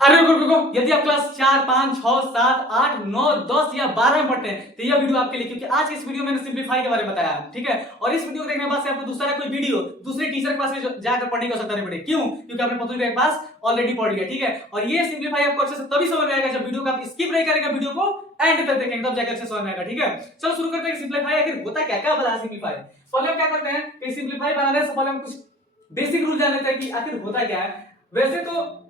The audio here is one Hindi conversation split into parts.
अरे रुको रुको, यदि आप क्लास 4, 5, 6, 7, 8, 9, 10 या 12 में पढ़ते हैं तो यह वीडियो आपके लिए, क्योंकि आज की इस वीडियो में मैंने सिंपलीफाई के बारे में बताया, ठीक है। और इस वीडियो को देखने के बाद से आपको दूसरा कोई वीडियो दूसरे टीचर के पास में जाकर पढ़ने की आवश्यकता नहीं पड़ेगी। क्यों? क्योंकि आपने पतंजलि के पास ऑलरेडी पढ़ लिया, ठीक है। और ये सिंपलीफाई आपको अच्छे से तभी समझ में आएगा जब वीडियो को आप स्किप नहीं करेंगे, वीडियो को एंड तक देखेंगे, तब जाकर अच्छे समझ में आएगा, ठीक है। चलो शुरू करते हैं। सिंपलीफाई आखिर होता क्या, क्या बता सिंपलीफाई। पहले हम क्या करते हैं कि सिंपलीफाई बनाने से पहले हम कुछ बेसिक रूल जान लेते हैं कि आखिर होता क्या है। वैसे तो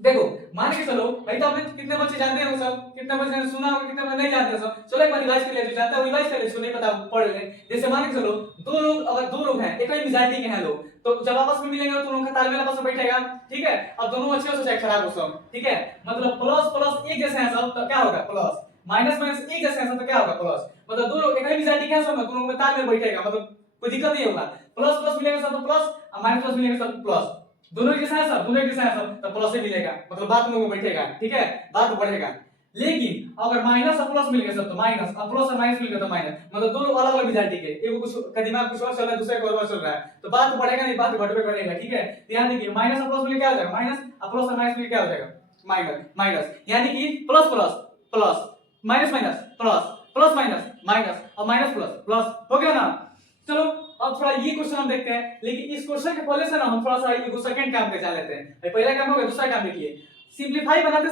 देखो, मान के चलो भाई, तो आपने कितने बच्चे जानते हो सब, कितने बच्चे ने सुना होगा, कितने बच्चे नहीं जानते सब। चलो एक बार रिवाइज कर ले, जो जानता है रिवाइज कर ले, जो नहीं पता पढ़ ले। जैसे मान के चलो दो लोग, अगर दो लोग हैं, एक ही मेजॉरिटी के हैं लोग, तो जब आपस में मिलेंगे तो उनका तालमेल आपस में बैठेगा, ठीक है। अब दोनों अच्छे हो चाहे खराब हो सब, ठीक है। मतलब प्लस प्लस एक जैसे हैं सब, तो क्या होगा प्लस, माइनस माइनस एक जैसे हैं सब, तो क्या होगा प्लस। मतलब दो लोग एक ही मेजॉरिटी के हैं सब, दोनों में तालमेल बैठेगा, मतलब कोई दिक्कत नहीं होगा। प्लस प्लस मिलेगा सब तो प्लस, और माइनस प्लस मिलेगा सब प्लस। दोनों एक जैसा है सब, दोनों एक जैसा है सब, तो प्लस ही मिलेगा, मतलब बात में बैठेगा, ठीक है, बात बढ़ेगा। लेकिन अगर माइनस और प्लस मिल गए सब, तो माइनस और प्लस और माइनस मिल गए तो माइनस, मतलब दोनों अलग अलग मेजॉरिटी के, एक कुछ का दिमाग कुछ और चल रहा है, दूसरे का और चल रहा है, तो बात बढ़ेगा नहीं, बात घटबे करेगा, ठीक है। ध्यान देखिए, माइनस और प्लस मिल क्या हो जाएगा माइनस, और प्लस और माइनस मिल क्या हो जाएगा माइनस माइनस, यानी कि plus plus plus, minus minus plus, plus minus minus, और माइनस प्लस प्लस, हो गया ना। चलो अब थोड़ा ये क्वेश्चन हम देखते हैं, लेकिन इस क्वेश्चन के पहले से ना हम थोड़ा सा ये सेकंड काम पे जा लेते हैं। पहला काम हो गया, दूसरा काम देखिए। सिंपलीफाई बनाते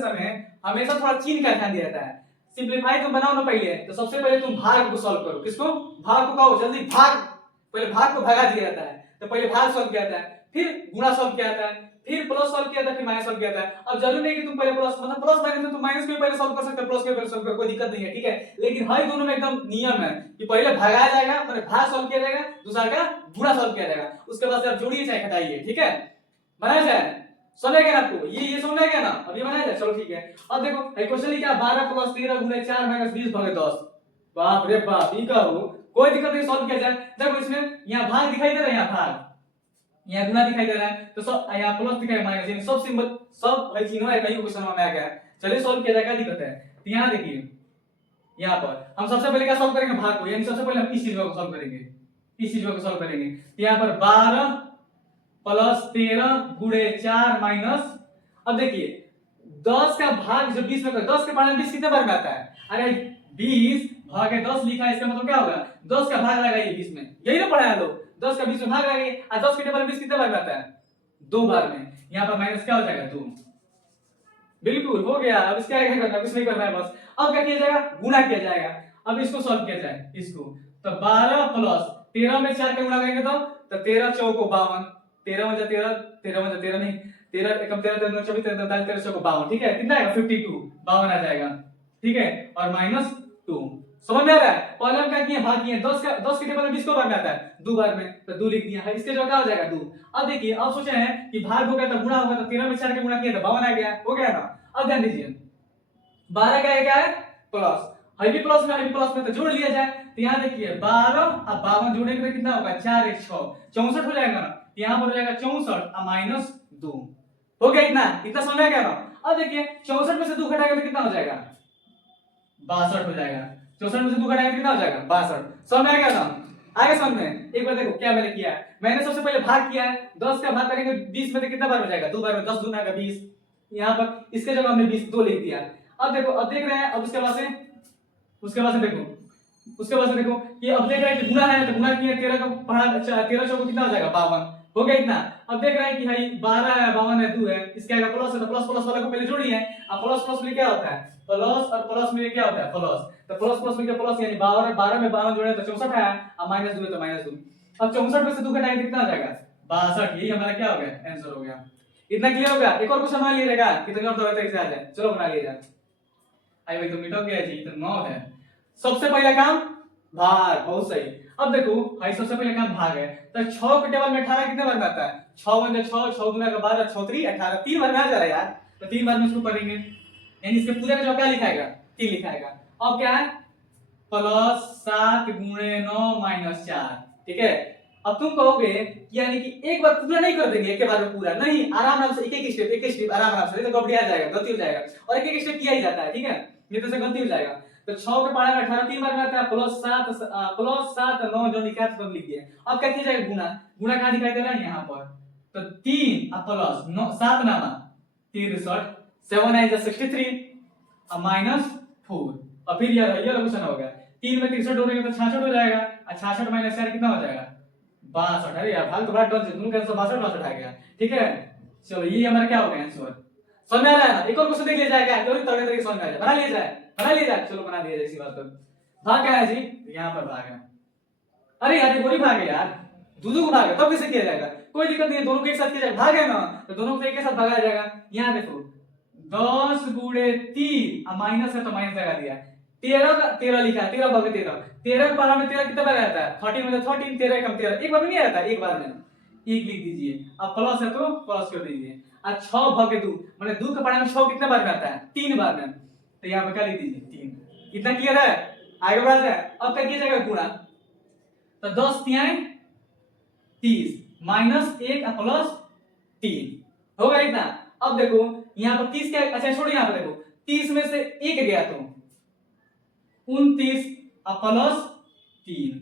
समय हमेशा थोड़ा चिन्ह का ध्यान दिया जाता है। सिंपलीफाई तुम बनाओ ना पहले, तो सबसे पहले तुम भाग को सॉल्व करो। किसको? भाग को कहो जल्दी भाग, पहले भाग को भगा दिया जाता है, तो पहले भाग सॉल्व किया जाता है, फिर गुणा सॉल्व किया जाता है, फिर प्लस सॉल्व किया था, फिर माइनस सॉल्व किया था। अब जरूरी नहीं कि तुम पहले प्लस, मतलब प्लस माइनस में तुम माइनस के पहले सॉल्व कर सकते हो, प्लस के पहले सॉल्व कर, कोई दिक्कत नहीं है, ठीक है। लेकिन हर दोनों में एकदम नियम है कि पहले भगाया जाएगा, मतलब भाग सॉल्व किया जाएगा, दूसरा का गुणा सॉल्व किया जाएगा, उसके बाद से आप जोड़िए चाहे घटाइए, ठीक है। बनाया जाए, समझ गए आपको, ये समझ गया ना, अब ये बनाया जाए, चलो ठीक है। अब देखो क्वेश्चन लिखा 12 + 13 × 4 - 20 / 10। बाप रे बाप, ये कहो कोई दिक्कत नहीं, सॉल्व किया जाए। देखो इसमें यहाँ भाग दिखाई दे रहा है, यहाँ भाग, यहाँ गुना दिखाई दे रहा है, तो सब यहाँ प्लस दिखाई माइनस, यानी सब सिंबल सब भाई चिन्ह है, कहीं क्वेश्चन में आ गया है। चलिए सॉल्व किया जाए, क्या दिक्कत है। तो यहाँ देखिए, यहाँ पर हम सबसे पहले क्या सॉल्व करेंगे, भाग को, यानी सबसे पहले हम इस चीज को सॉल्व करेंगे, इस चीज को सॉल्व करेंगे। तो यहाँ पर 12 + 13 × 4 - अब देखिए 10 का भाग जब 20 में कर, 10 के बाद में 20 कितने बार में आता है, अरे 20 भागे 10 लिखा है, इसका मतलब क्या होगा 10 का भाग लगाइए 20 में, यही ना पढ़ा है लोग, 10 का 20 में भाग लगाइए, और 10 के टेबल 20 कितने बार में आता है, 2 बार में। यहाँ पर माइनस क्या हो जाएगा 2, बिल्कुल हो गया। अब इसका क्या करना है, कुछ नहीं करना है बस। अब क्या किया जाएगा, गुणा किया जाएगा। अब इसको सॉल्व किया जाए, इसको, तो 12 + 13 में 4 का गुणा करेंगे तो 13 × 4 = 52, 13 × 13 13 × 13 नहीं, 13 एकम 13 13 24 13 43 13 × 4 = 52, ठीक है। कितना आएगा 52, 52 आ जाएगा, ठीक है। और -2, समझ में आ रहा है। पहले हम क्या किए, भाग किए, 10 के टेबल में 20 को बार में आता है, 2 बार में, तो 2 लिख दिया है, इसके जो क्या हो जाएगा 2। अब देखिए, अब सोचे हैं कि भाग हो गया तो गुणा होगा, तो 13 में 4 का गुणा किया तो 52 आ गया, हो गया ना। अब ध्यान दीजिए, 12 का क्या है प्लस, हई प्लस में तो जोड़ लिया जाए। तो यहाँ देखिए 12 और 52 जोड़ेंगे तो कितना होगा, 4 1 6 64 हो जाएगा ना। यहाँ पर हो जाएगा 64 और -2, हो गया। इतना इतना समझ आ गया ना। अब देखिए 64 में से 2 घटाएंगे तो कितना हो जाएगा, 62 हो जाएगा। 64 में से 2 घटाएंगे तो कितना हो जाएगा 62, समझ में आ गया ना। आगे समझ में, एक बार देखो क्या मैंने किया है। मैंने सबसे पहले भाग किया है, 10 का भाग करेंगे 20 में तो कितना बार हो जाएगा, 2 बार में, 10 दूना का 20, यहाँ पर इसके जगह हमने 20 2 लिख दिया। अब देखो, अब देख रहे हैं, अब उसके बाद से देखो, उसके बाद से देखो कि अब देख रहे हैं कि गुणा है, तो गुणा किया 13 का पढ़ा, अच्छा 13 चौको कितना हो जाएगा 52, हो गया इतना। अब देख रहे हैं कि भाई 12 है 52 है 2 है, इसके आगे प्लस है, तो प्लस प्लस वाला को पहले जोड़िए, और प्लस प्लस में क्या होता है प्लस, और प्लस में क्या होता है प्लस, तो प्लस प्लस में क्या प्लस, यानी 12 में 52 जोड़े तो 64 है, और -2 है तो -2। अब 64 में से 2 घटाएंगे कितना हो जाएगा 62, यही हमारा क्या हो गया आंसर हो गया। इतना क्लियर हो गया। एक और क्वेश्चन बना लीजिएगा, कितने और तरीके से आ जाए, चलो बना लीजिए। आई भाई तो मिट गया जी, तो 9 है। सबसे पहला काम भाग, बहुत सही। अब देखो भाई सबसे पहले काम भाग है, तो 6 के टेबल में 18 कितने बार में आता है, 6 × 6 6 × 12 6 3 18, 3 बार में आ जा रहा है यार, तो 3 बार में इसको करेंगे, यानी इसके पूरे का जो क्या लिखाएगा 3 लिखाएगा। अब क्या है +7 × 9 - 4, ठीक है। अब तुम कहोगे यानी कि एक बार पूरा नहीं कर देंगे, एक के बाद में पूरा नहीं, आराम से एक एक स्टेप आराम से, नहीं तो गड़बड़ी आ जाएगा, गलती हो जाएगा, और एक एक स्टेप किया ही जाता है, ठीक है, नहीं तो से गलती हो जाएगा। तो 6 के पढ़ा में 18 3 बार में आता है, +7 9 जो लिखा है तो लिख दिए। अब क्या किया जाएगा गुणा, गुणा कहां दिखाई दे रहा है यहाँ पर, तो 3 और प्लस 9 7 नामा 63, 7 9 is 63 और माइनस 4 और फिर ये क्वेश्चन हो गया 3 में 63 जोड़ेंगे तो 66 हो जाएगा और 66 माइनस 4 कितना हो जाएगा 62। अरे यार फालतू बात डॉट तुम कैसे 62 आ गया ठीक है। चलो ये हमारा क्या हो गया आंसर समझ में आ रहा है ना। एक और क्वेश्चन देख लिया जाएगा और तगड़े तरीके से समझ में आ जाए बना लिया जाए चलो बना दिया जाए इसी बात पर। भाग क्या है जी यहाँ पर भाग है। अरे यार ये भाग है यार दूधू को भाग है तब कैसे किया जाएगा कोई दिक्कत नहीं है दोनों को एक साथ किया जाएगा भाग है ना तो दोनों को एक साथ भागा जाएगा। यहाँ देखो 10 गुणे 3 अब माइनस है तो माइनस लगा दिया 13 लिखा है 13 भागे 13 के पारा में 13 कितना बार आता है 13 में 13 13 कम 13 एक बार में नहीं आता एक बार में एक लिख दीजिए अब प्लस है तो प्लस कर दीजिए और 6 भागे 2 माने 2 के पारा में 6 कितने बार में आता है 3 बार में तो यहाँ पे क्या लिख दीजिए 3 इतना क्लियर है आगे बढ़ा जाए। अब क्या किया जाएगा गुणा तो 10 3 30 माइनस 1 प्लस 3 होगा इतना। अब देखो यहाँ पर 30 क्या अच्छा छोड़ो यहाँ पर देखो 30 में से 1 गया तो 29 प्लस 3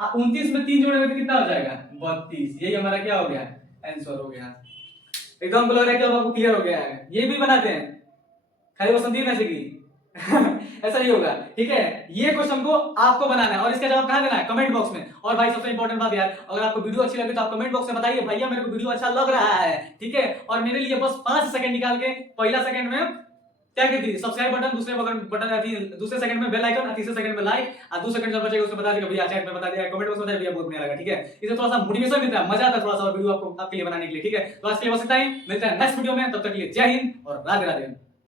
29 में 3 जोड़ेंगे तो कितना हो जाएगा 32 यही हमारा क्या हो गया आंसर हो गया। एकदम लग रहा है कि अब आपको क्लियर हो गया है ये भी बनाते हैं खाली वो संदीप ऐसे की ऐसा नहीं होगा ठीक है। ये क्वेश्चन को आपको बनाना है और इसका जवाब कहां देना है कमेंट बॉक्स में। और भाई सबसे इंपॉर्टेंट बात यार अगर आपको वीडियो अच्छी लगे तो आप कमेंट बॉक्स में बताइए भैया मेरे को वीडियो अच्छा लग रहा है ठीक है। और मेरे लिए बस 5 सेकंड निकाल के पहला सेकंड में क्या कर दीजिए सब्सक्राइब बटन दूसरे बटन आती है दूसरे सेकंड में बेल आइकन और तीसरे सेकंड में लाइक और 2 सेकंड जब बचेगा उसमें बता दीजिएगा भैया चैट में बता दिया कमेंट बॉक्स में बता भैया बहुत बढ़िया लगा ठीक है। इससे थोड़ा सा मोटिवेशन मिलता है मजा आता है थोड़ा सा वीडियो आपको आपके लिए बनाने के लिए ठीक है। तो आज के लिए बस इतना ही मिलते हैं नेक्स्ट वीडियो में तब तक के लिए जय हिंद और राधे राधे।